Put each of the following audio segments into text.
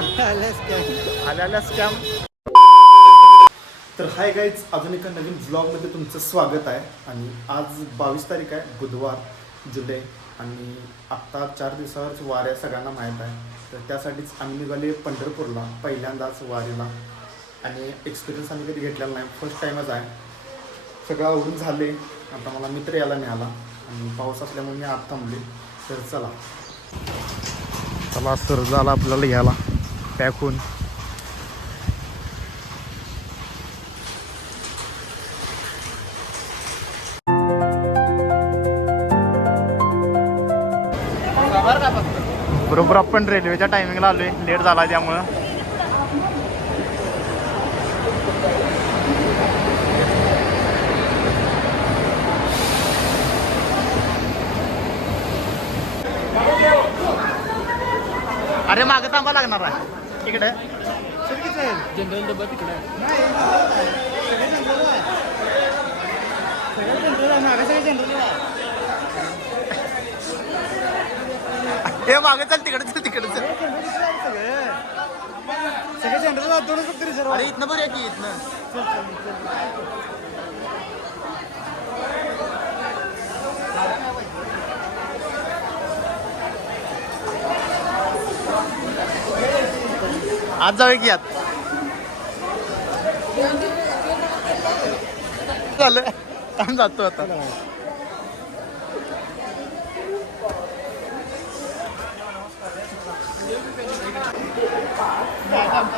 आल्या स्कॅम. तर hi guys, अजून एका नवीन व्लॉगमध्ये तुमचं स्वागत आहे. आणि आज 22 तारीख आहे, बुधवार, जुलै. आणि आत्ता 4 दिवसावरच वाऱ्या सगळ्यांना माहीत आहे. तर त्यासाठीच आम्ही निघाले पंढरपूरला, पहिल्यांदाच वारीला. आणि एक्सपिरियन्स आम्ही कधी घेतलेला नाही, फर्स्ट टाईमच आहे. सगळं आवडून झाले. आता मला मित्र यायला मिळाला आणि पाऊस असल्यामुळे मी आत थांबले. तर चला सर झाला आपल्याला घ्यायला पॅक होऊन. बरोबर आपण रेल्वेच्या टायमिंगला आलोय, लेट झाला त्यामुळं. अरे मागे थांबा लागणार आहे इकडे. जनरल डबा तिकडे हे मागे चल, तिकडे चल, तिकडे चल. सगळे जनरल दोनच फक्त रिझर्व. अरे इथनं बरं की इथनं. आज जाऊया की आत. झालं आम्ही जातो आता.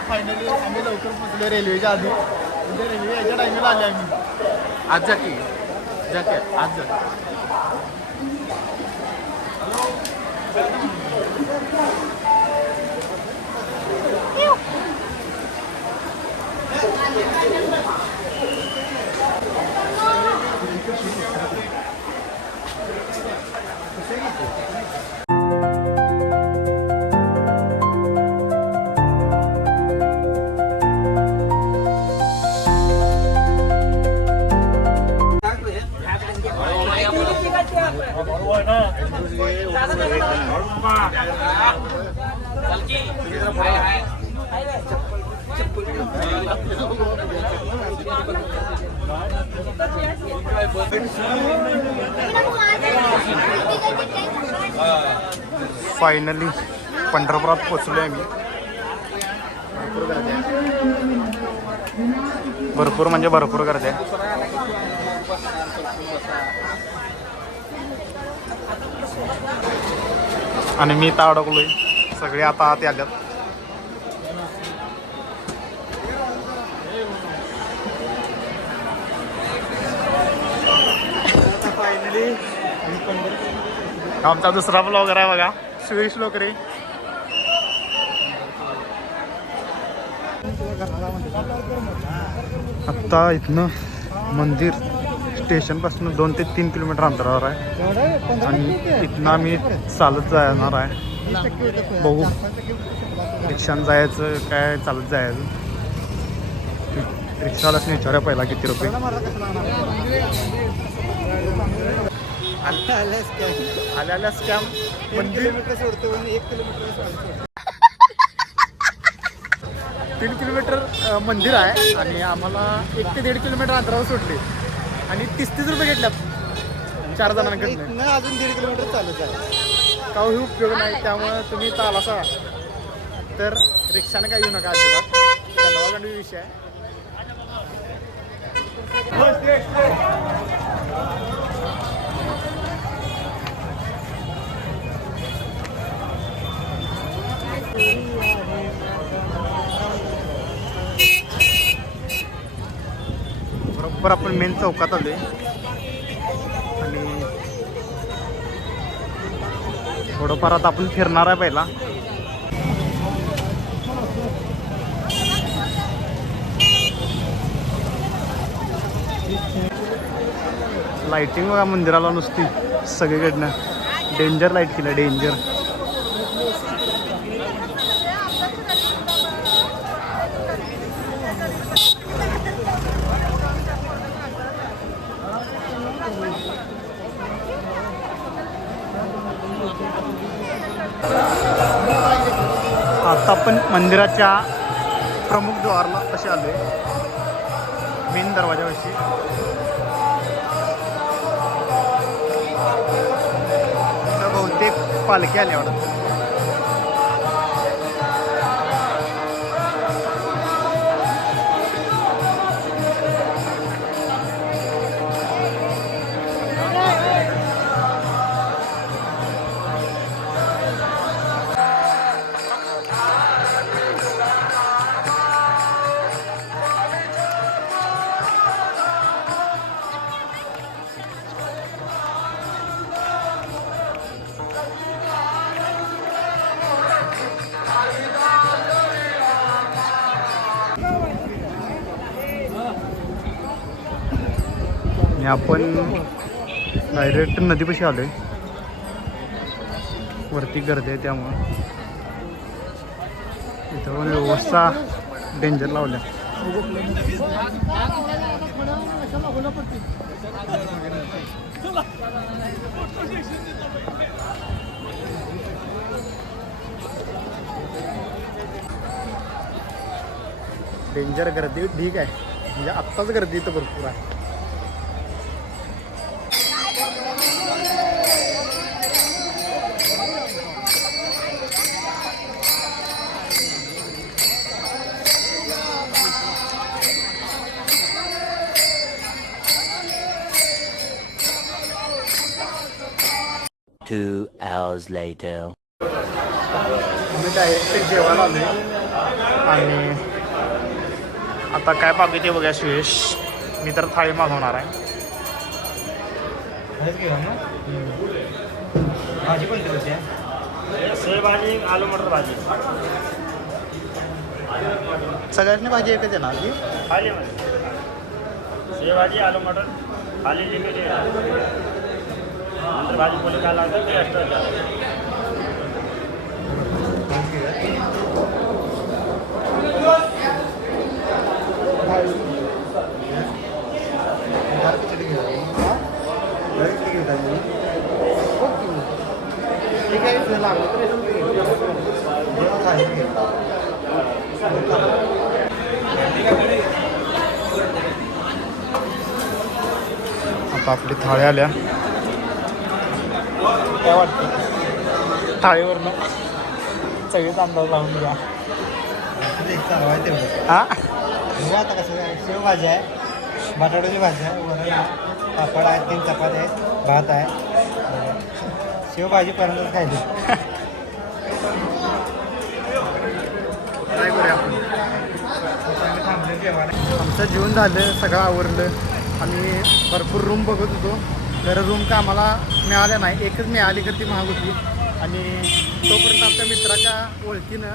फायनली आम्ही लवकर पोचलो रेल्वेच्या आधी. म्हणजे रेल्वे याच्या टायमिंगला आले आम्ही. आज जा की आज जा. फायनली पंढरपुरात पोचलो आहे मी. भरपूर म्हणजे भरपूर गर्दी आहे. आणि मी तर अडकलोय. सगळे आता आत आल्यात. फायनली आमचा दुसरा ब्लॉगर आहे बघा, सुरेश लोकरे. आत्ता इथनं मंदिर स्टेशनपासून 2 ते 3 किलोमीटर अंतरावर आहे. आणि इथनं आम्ही चालत जाणार आहे. बघू रिक्षानं जायचं काय चालत जायचं. रिक्षावाल्याच विचारूया पहिला किती रुपये. आल्या स्कॅम. 3 किलोमीटर सोडतो, 1 किलोमीटर 3 किलोमीटर मंदिर आहे. आणि आम्हाला 1 ते 1.5 किलोमीटर अंतरावर सोडले. आणि 30 रुपये घेतल्यात 4 जणांकडनं. अजून 1.5 किलोमीटर चालत आहे. काही उपयोग नाही. त्यामुळं तुम्ही चालासा तर रिक्षाने काय येऊ नका अजिबात. गंडवागंडवी विषय आहे. बरोबर आपण मेन चौकात आलोय. आणि थोडंफार आता आपण फिरणार आहे पहिला. लाइटिंग बघा मंदिराला नुसती सगळीकडनं. डेंजर लाईट केलं, डेंजर. आता आपण मंदिराच्या प्रमुख द्वारला असे आलोय, मेन दरवाजापाशी. तर बहुतेक पालखी आली वाटत. आणि आपण डायरेक्ट नदीपाशी आलोय. वरती गर्दी आहे त्यामुळं इथं पण व्यवस्था डेंजर लावल्या. डेंजर गर्दी ठीक आहे, म्हणजे आत्ताच गर्दी इथं भरपूर आहे. Two hours later. मी डायरेक्ट जेवायला आलोय आणि आता काय पाहिजे ते बघा सुयश. मी तर थाळी मागवणार आहे. भाजी कोणती होती? सेव भाजी, आलू मटर भाजी. सगळ्यांनी भाजी एकच येणार की थालीमध्ये सेव भाजी, आलू मटर थाली लिहिलेली आहे. नंतर भाजी पोळी काय लागतं ते एक्स्ट्रा द्या. आता आपली थाळी आल्या. काय वाटतं थाळीवरनं सगळेच अंदाज लावून घ्या. हा आता कसं आहे, शेवभाजी आहे, बटाट्याची भाजी आहे, वरण आहे, पापड आहे, 3 चपात्या आहेत, भात आहे. शेवभाजी पर्यंत खायची. काय करूया आपण. आमचं जेवण झालं, सगळं आवरलं. आम्ही भरपूर रूम बघत होतो, तर रूम का आम्हाला मिळाल्या नाही. एकच मिळाली तर ती महाग होती. आणि तोपर्यंत आमच्या मित्राच्या ओळखीनं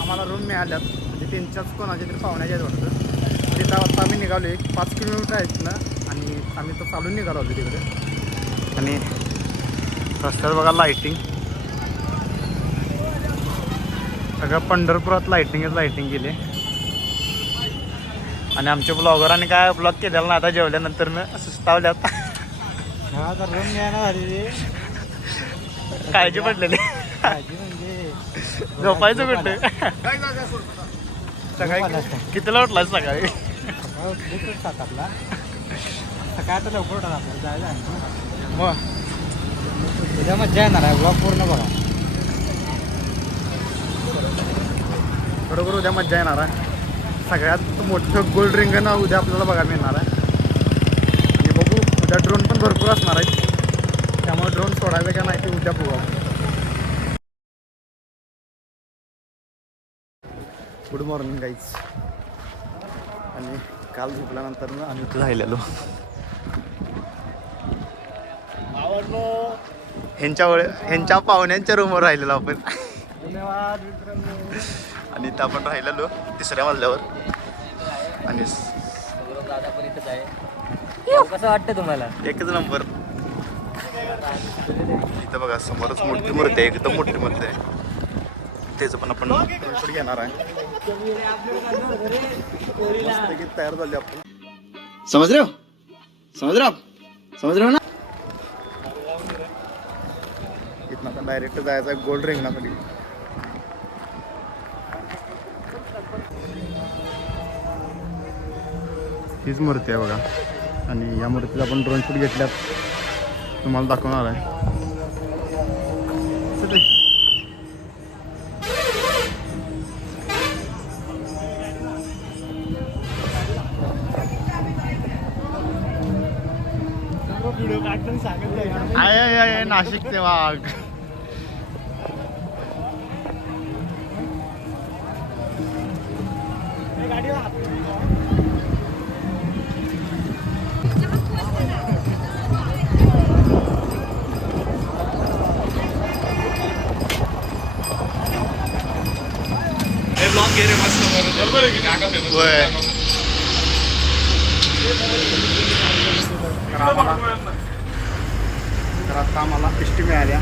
आम्हाला रूम मिळाल्यात, म्हणजे त्यांच्याच कोणाच्या तरी पाहुण्याच्या वाटतं. तिथं आता आम्ही निघालो, 5 किलोमीटर आहेत ना, आणि आम्ही तर चालून निघालो होतो तिकडे. आणि रस्त्यावर बघा लाईटिंग, सगळं पंढरपुरात लाईटिंग केली. आणि आमच्या ब्लॉगरांनी काय ब्लॉग केलेला ना, आता जेवल्यानंतर सुस्तावल्यात. हा तर रूम मिळायला झालेली काळजी पडलेली. भाजी म्हणजे झोपायचं कुठे. सकाळी कितीला उठलाय सकाळी? सकाळ उठली 7:00ला. सकाळ तर लवकर उठा आपल्याला जायला आहे. मग उद्या मजा येणार आहे, ब्लॉग पूर्ण बघा. बरोबर उद्या मजा येणार आहे. सगळ्यात मोठं गोल्ड रिंगण उद्या आपल्याला बघायला मिळणार आहे. आणि बघू, उद्या ड्रोन पण भरपूर असणार आहेत, त्यामुळे ड्रोन सोडायचं का नाही ते उद्या बघू. Good morning guys. आणि काल झोपल्यानंतर ना आम्ही इथं राहिलेलो. ह्यांच्या पाहुण्यांच्या रूमवर राहिलेलो आपण. धन्यवाद मित्रांनो. आणि इथं आपण राहिलेलो 3ऱ्या मजल्यावर. आणि दादा पण इथंच आहे. कसं वाटतं तुम्हाला? एकच नंबर. इथं बघा समोरच मोठी मूर्ती आहे, एकदम मोठी मूर्ती आहे. त्याचं पण आपण शूट घेणार आहे. मस्तपैकी तयार झाले आपण. समझ रहे हो ना. इथनं आता डायरेक्ट जायचं आहे गोल्ड रिंगणासाठी. हीच मूर्ती आहे बघा. आणि या मूर्तीचा आपण ड्रोन शूट घेतल्यात, तुम्हाला दाखवणार आहे. आहे नाशिकचे वाघ. तर आता आम्हाला इष्टी मिळाल्या,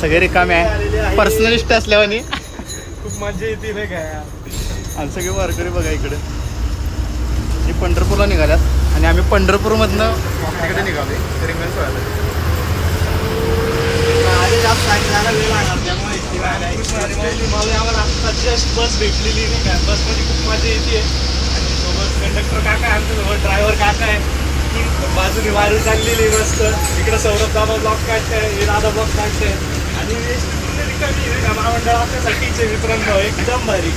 सगळे रिकामे आहे पर्सनलिस्ट असल्यावानी. खूप मजा येते नाही काय. आणि सगळे वारकरी बघा इकडे. हे पंढरपूरला निघाल्यात आणि आम्ही पंढरपूरमधनं तिकडे निघालोय रिंगण सोहळ्याला. जास्त सांगितलं वेळ लागणार त्यामुळे इष्टी मिळाल्या. आम्हाला जस्ट बस भेटलेली नाही काय. बसमध्ये खूप मजा येते आणि सोबत कंडक्टर काका आहे आमच्यासोबत, ड्रायव्हर काका आहे. बाजूने वारी चाललेली मस्त. इकडे सौरभ दादा ब्लॉक काढताय, हे दादा ब्लॉक काढताय आणि पूर्ण रिकामी महामंडळ आपल्यासाठीचे मित्रांनो एकदम भारी.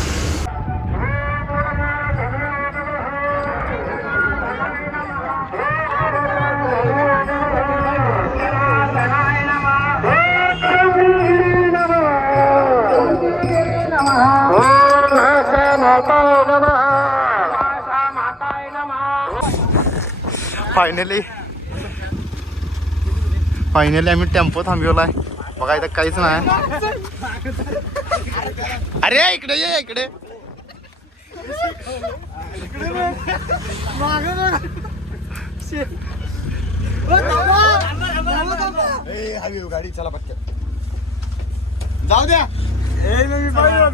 फायनली आम्ही टेम्पो थांबवलाय बघा. इथं काहीच नाही. अरे इकडे ये, इकडे गाडी चला पटकन जाऊ द्या.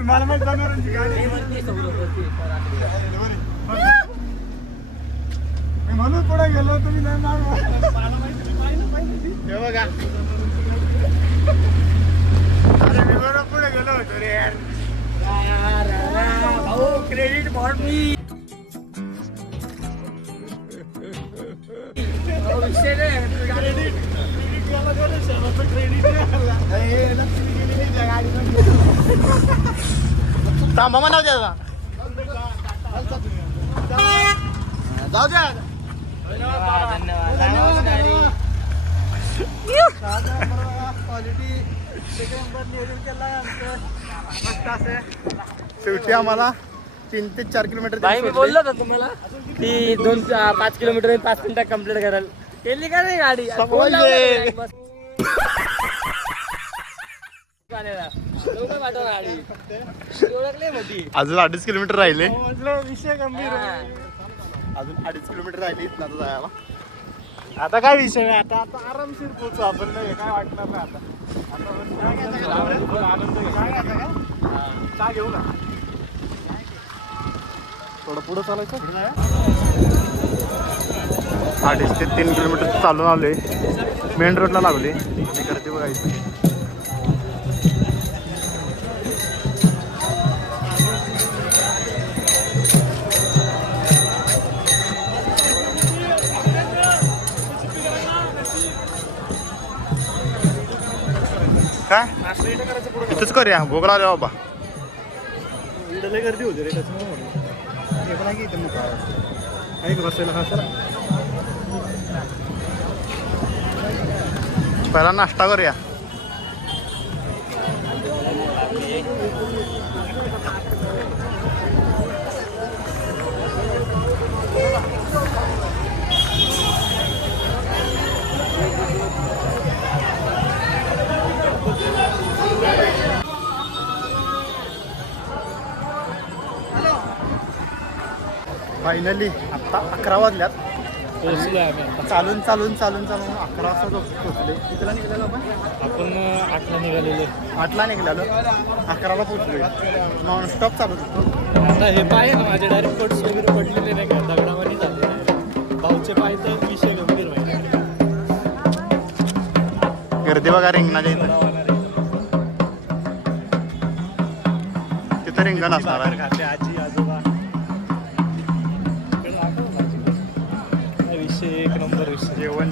मला माहित जनावरांची गाडी म्हणून पुढे गेलो. तुम्ही नाही हे बघा. अरे मी बरोबर पुढे गेलो होतो रे यार. भाऊ क्रेडिट फॉर मी. थांबा म्हणा द्या, जाऊ द्या. शेवटी आम्हाला 3 ते 4 किलोमीटर. भाई मी बोललो होतो तुम्हाला की 5 किलोमीटर 5 मिनिटात कम्प्लीट कराल. केली का नाही गाडी? अजून 2.5 किलोमीटर राहिले. विषय गंभीर. अजून 2.5 किलोमीटर राहिले इथं आता जायला. आता काय विषय नाही. आता आता आरामशीर पोहोचू आपण. नाही काय वाटणार नाही आता. चहा घेऊ ना. थोडं पुढं चालायचं. 2.5 ते 3 किलोमीटर चालून आलोय. मेन रोडला लागले. गर्दी बघायची. काय इथंच करूया. भोगला आले बाबा. लय गर्दी होती रे त्याच्यामुळे इथं मग ऐक बसायला हा सर. पहिला नाश्ता करूया. फायनली आत्ता 11 वाजल्यात. चालून 11 वाजता पोहोचले. कितीला निघालेलो आपण 8ला निघालेलो. 8ला निघालो. 11ला पोहोचलो. नॉनस्टॉप चालत होतो. आता हे पाय ना माझे डायरेक्ट कट्स वगैरे पडलेले नाही का. दगडावानी झाले. भाऊचे पाय तर विषय गंभीर व्हायचे. गर्दी बघा रिंगणाच्या इथं. तिथं रिंगण असणार आहे. आजी आजोबा सर्व्हिस. जेवण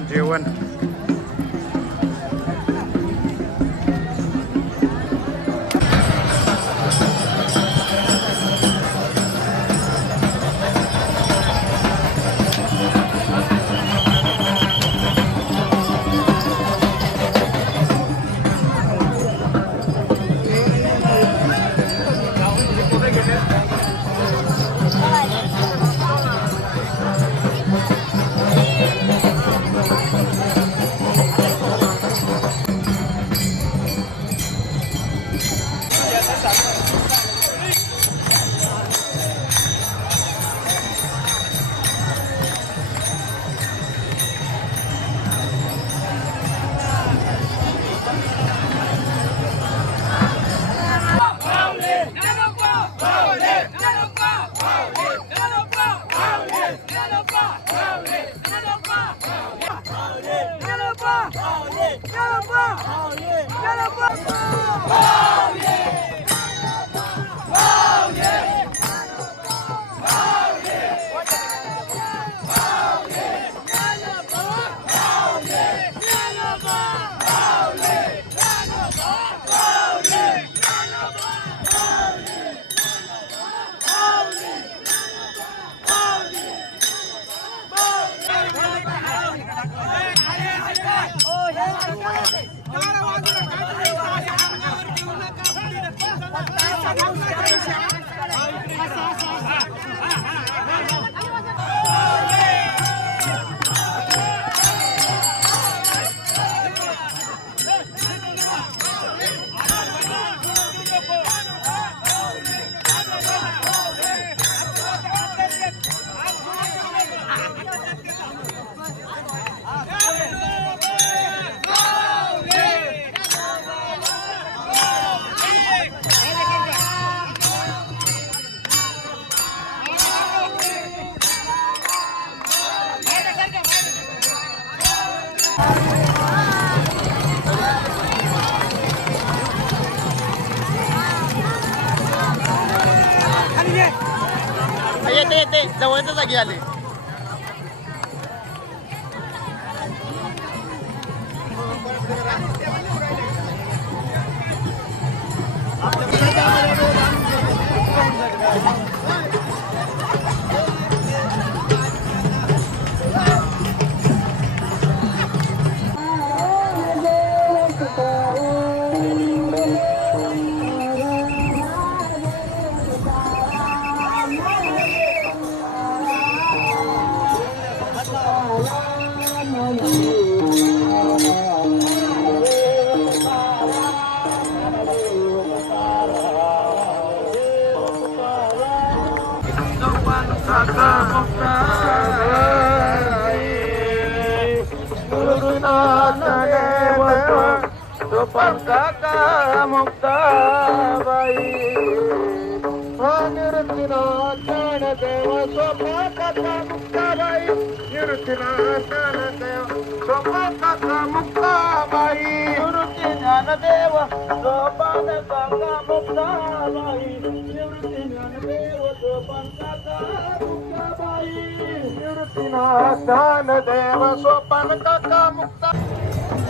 येते जवळच्या जागी आले.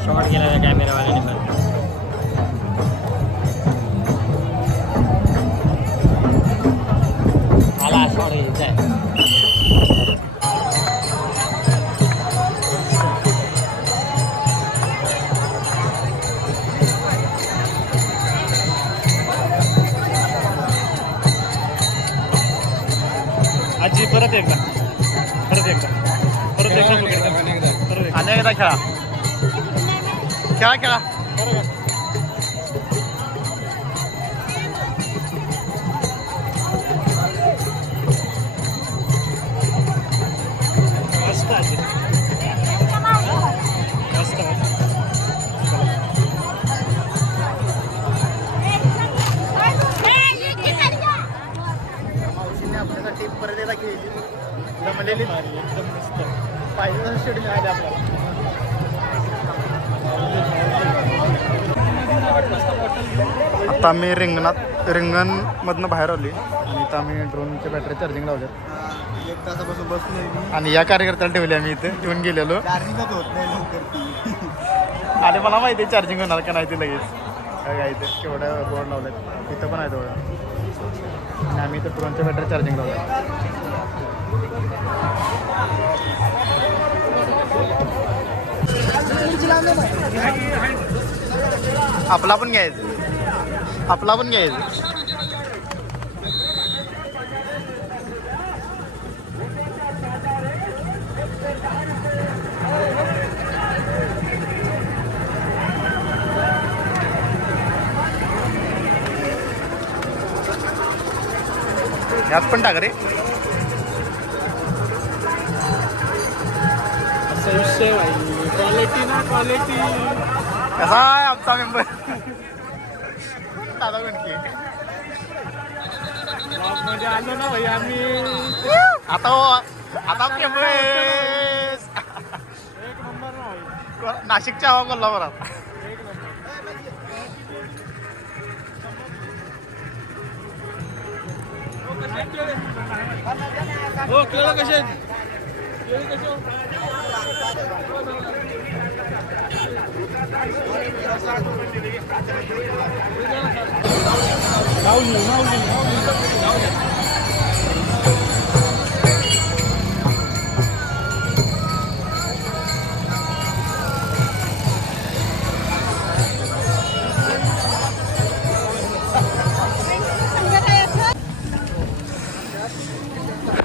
शॉट गेला त्या कॅमेरावाल्याने पण. आला शॉट घ्यायचा आहे. आजी परत एकदा अनेकदा खेळा खेळा मस्त आजी मस्त. मावशीने आपल्यासाठी परत एकदा खेळली जमलेली एकदम मस्त. पाहिजे तसं शेड्यूल आहे आपल्याला. आता आम्ही रिंगणमधनं बाहेर आली आणि इथं आम्ही ड्रोनच्या बॅटरी चार्जिंग लावल्यात. 1 तासापासून बसून आहे आणि या कार्यकर्त्याला ठेवले आम्ही इथे ठेवून गेलेलो चार्जिंगच होत नाही लवकर ती. आणि मला माहिती आहे चार्जिंग होणार का नाही ते लगेच काय इथे केवढ्या बोर्ड लावले तिथं पण आहे तेवढं आणि आम्ही इथं ड्रोनच्या बॅटरी चार्जिंग लावलं आपला पण घ्यायचं आपला पण घ्यायचं यात पण टाक रे क्वालिटी ना क्वालिटी. कसा आहे आमचा मेंबर दादा कोणकी मध्ये आलो ना भाई आम्ही. आता फेमस एक नंबर ना भाई. नाशिकच्या हवा कोल्हापुरात हो केळं कसे आहेत केळी कसे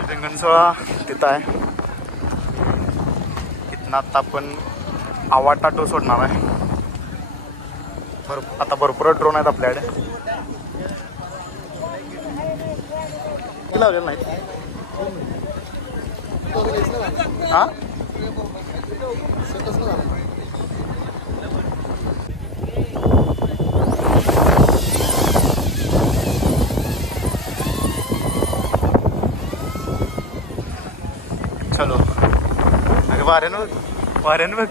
रिंगणसोळा तिथं आहे इथनं आता आपण आवाटा टो सोडणार आहे आता भरपूर ड्रोन आहेत आपल्याकडे लावलेलं नाही हा चलो अरे वाऱ्यानं बघ वाऱ्यानं बघ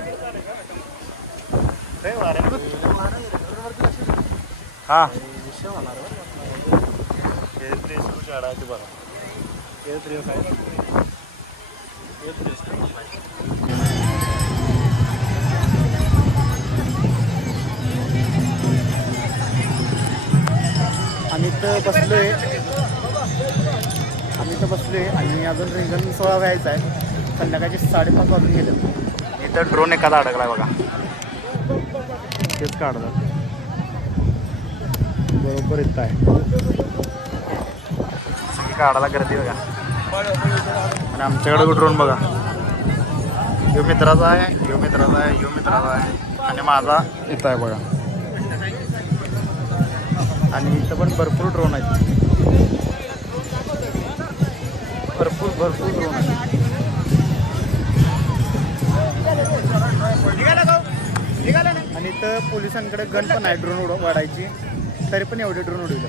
वाऱ्यानं बघ हा आम्ही इथं बसलोय आणि अजून रिंगण सोहळा व्हायचा आहे. संध्याकाळचे 5:30 वाजून गेले. इथं ड्रोन एखादा अडकलाय बघा तेच काढतात बरोबर इथं आहे सगळी काढायला गर्दी बघा आणि आमच्याकडे ड्रोन बघा ह्यो मित्राचा आहे ह्यो मित्राचा आहे ह्यो मित्राचा आहे आणि माझा इथं आहे बघा आणि इथं पण भरपूर ड्रोन आहेत भरपूर ड्रोन आहेत. आणि इथं पोलिसांकडे गन पण आहे ड्रोन वाढायची तरी पण एवढे ड्रोन उडवले.